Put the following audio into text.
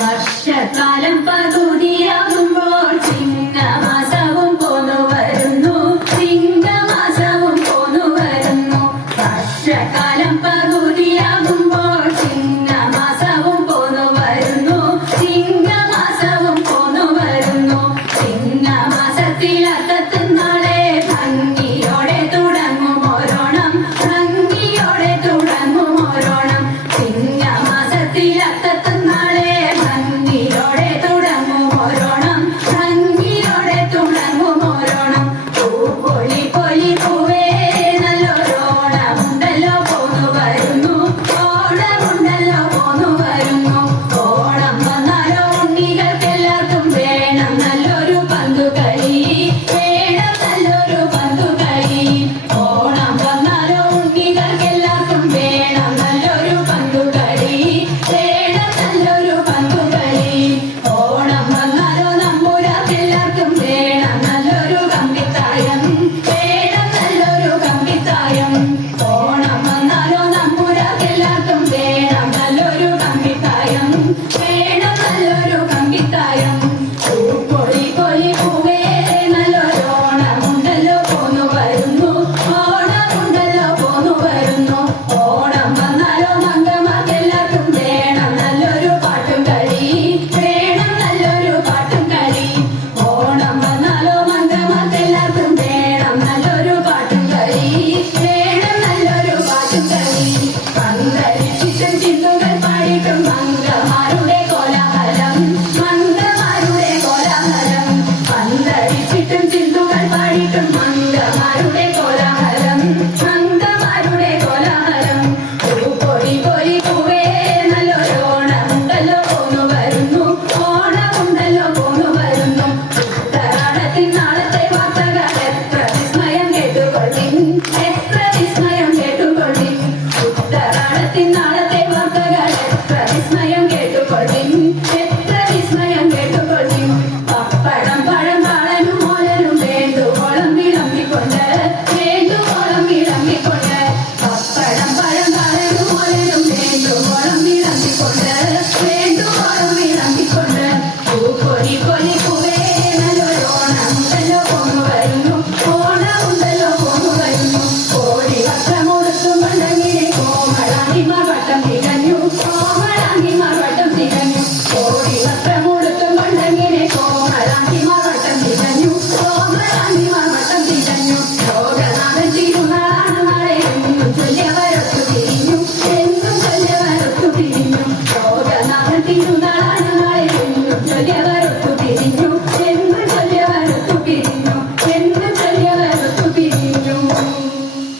വർഷകാലം പകുതിയാകുമ്പോൾ ചിങ്ങമാസവും പോന്നു വരുന്നു, ചിങ്ങമാസവും പോന്നു വരുന്നു. വർഷകാലം പകുതിയാകുമ്പോൾ ചിങ്ങമാസവും പോന്നു വരുന്നു, ചിങ്ങമാസവും പോന്നു വരുന്നു. ചിങ്ങമാസത്തിലത്തത്ത് നാളെ ഭംഗിയോടെ തുടങ്ങും ഓരോണം, ഭംഗിയോടെ തുടങ്ങും ഓരോണം. ചിങ്ങമാസത്തിലത്തത്ത് നാളെ ഭംഗിയോടെ തുടങ്ങും ഓരോണം, ഭംഗിയോടെ തുടങ്ങും ഓരോണം. പൂപ്പൊലി പൊലി പൂവേ നല്ലൊരോണമുണ്ടല്ലോ പോന്നു വരുന്നു, ഓണമുണ്ടല്ലോ പോന്നു വരുന്നു. ഓണം വന്നാലോ ഉണ്ണികൾക്കെല്ലാവർക്കും വേണം നല്ലൊരു പന്തുകളി, വേണം നല്ലൊരു പന്തുകളി. ഓണം വന്നാലോ ഉണ്ണികൾക്കെല്ലാവർക്കും വേണം നല്ലൊരു പന്തുകളി, വേണം നല്ലൊരു പന്തുകളി. ഓണം വന്നാലോ നമ്പൂരാർക്കെല്ലാവർക്കും വേണം നല്ലൊരു കമ്പിത്തായം, വേണം നല്ലൊരു കമ്പിത്തായം. ഓണം വന്നാലോ നമ്പൂരാർക്കെല്ലാവർക്കും വേണം നല്ലൊരു കമ്പിത്തായം, വേണം നല്ലൊരു കമ്പിത്തായം. പൂപ്പൊലി പൊലി പൂവേ നല്ലൊരോണമുണ്ടല്ലോ പോന്നു വരുന്നു, ഓണമുണ്ടല്ലോ പോന്നു വരുന്നു. ഓണം വന്നാലോ മംഗമാർക്കെല്ലാവർക്കും വേണം നല്ലൊരു പാട്ടും കളി, വേണം നല്ലൊരു പാട്ടും കളി. ഓണം വന്നാലോ മംഗമാർക്കെല്ലാവർക്കും വേണം നല്ലൊരു പാട്ടും കളി, വേണം നല്ലൊരു പാട്ടും കളി. പന്തലിച്ചിട്ടും ചിന്തുകൾ പാടിയിട്ടും മംഗമാരുടെ കോലാഹലം, മംഗമാരുടെ കോലാഹലം. പന്തലിച്ചിട്ടും ചിന്തുകൾ പാടിയിട്ടും മംഗമാരുടെ കോലാഹലം, മംഗമാരുടെ കോലാഹലം. പൂപ്പൊലി പൊലി പൂവേ നല്ലൊരോണമുണ്ടല്ലോ പോന്നു വരുന്നു, ഓണമുണ്ടല്ലോ പോന്നു വരുന്നു. ഉത്തരാടത്തിൻ നാളത്തെ വാർത്തകൾ എത്ര വിസ്മയം കേട്ടുകൊള്ളിൻ, എത്ര വിസ്മയം കേട്ടുകൊള്ളിൻ. ഉത്തരാടത്തിൻ നാളത്തെ വാർത്തകൾ എത്ര വിസ്മയം കേട്ടുകൊള്ളിൻ, എത്ര വിസ്മയം കേട്ടുകൊള്ളിൻ. പപ്പടം പഴം കാളനും മോലനും വേണ്ടുവോളം വിളമ്പിക്കൊണ്ട്, വേണ്ടുവോളം വിളമ്പിക്കൊണ്ട്. പപ്പടം പഴം കാളനും മോലനും വേണ്ടുവോളം വിളമ്പിക്കൊണ്ട്, വേണ്ടുവോളം വിളമ്പിക്കൊണ്ട്. പൂപ്പൊലി പൊലി പൂവേ നല്ലൊരോണമുണ്ടല്ലോ പോന്നു വരുന്നു, ഓണമുണ്ടല്ലോ പോന്നു വരുന്നു. കോടി വസ്ത്രമൊടുത്തും കൊണ്ടങ്ങിനെ കോമളാങ്കിമാർ വട്ടം തികഞ്ഞു, കോമളാങ്കിമാർ വട്ടം തികഞ്ഞു. കോടി വസ്ത്രമൊടുത്തും കൊണ്ടങ്ങിനെ കോമളാങ്കിമാർ വട്ടം തികഞ്ഞു, കോമളാങ്കിമാർ വട്ടം തികഞ്ഞു. ലോകനാഥൻ തിരുനാളാണ് നാളെ എന്നും ചൊല്ലിയവരൊത്തു തിരിഞ്ഞു, എന്നും ചൊല്ലിയവരൊത്തു തിരിഞ്ഞു. ലോകനാഥൻ തിരുനാളാണ് നാളെ എന്നും ചൊല്ലിയവർ